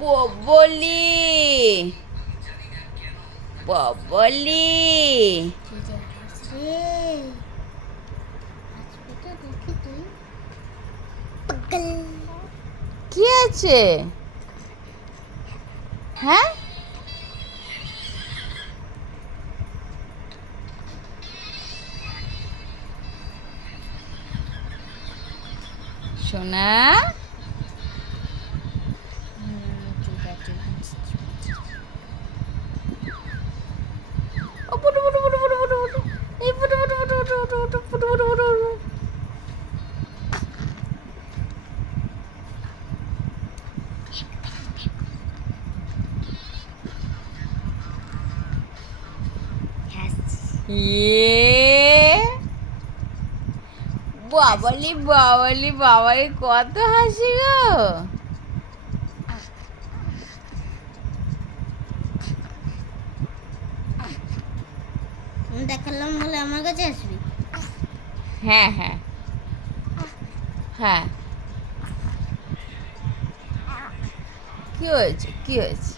ববলি ববলি কি আছে? হ্যাঁ, সোনা ও পুটু পুটু পুটু পুটু পুটু পুটু এই পুটু পুটু পুটু পুটু পুটু পুটু পুটু পুটু পুটু। ইয়ে বাবালি বাবালি বাবালি, কত হাসি গো। দেখালাম বলে আমার কাছে আসবি? হ্যাঁ হ্যাঁ হ্যাঁ, কি হয়েছে কি হয়েছে?